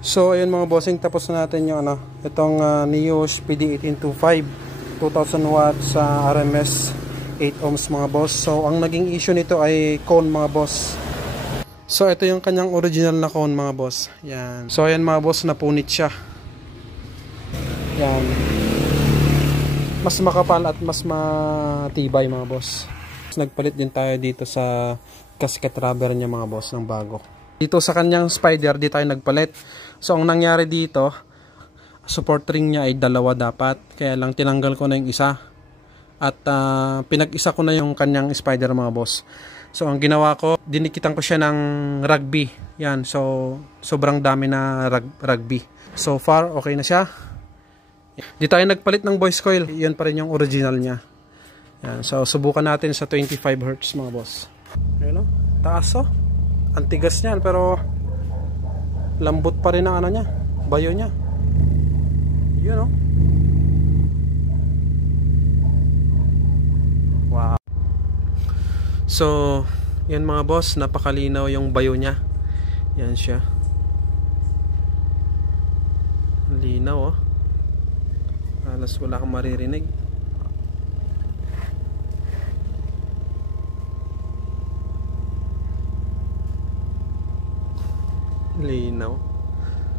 So ayun mga bossing, tapos na natin yung itong Neos PD1825 2000 watts sa RMS 8 ohms mga boss. So ang naging issue nito ay cone mga boss. So ito yung kanyang original na cone mga boss. Yan. So ayan mga boss, napunit siya. Yan. Mas makapal at mas matibay mga boss. Nagpalit din tayo dito sa gasket rubber niya mga boss ng bago. Dito sa kanyang spider, di tayo nagpalit. So ang nangyari dito, support ring niya ay dalawa dapat. Kaya lang tinanggal ko na yung isa. At pinag-isa ko na yung kanyang spider mga boss. So ang ginawa ko, dinikitan ko siya ng rugby. Yan, so sobrang dami na rugby. So far, okay na siya. Di tayo nagpalit ng voice coil. Yan pa rin yung original niya. Yan, so subukan natin sa 25 Hz mga boss. Ayun o, taas o. Antigas niyan pero lambot pa rin ang niya, bayo niya. Yun o. Wow. So, yan mga boss, napakalinaw yung bayo niya. Yan siya. Linaw oh. Halos wala kang maririnig. Linaw.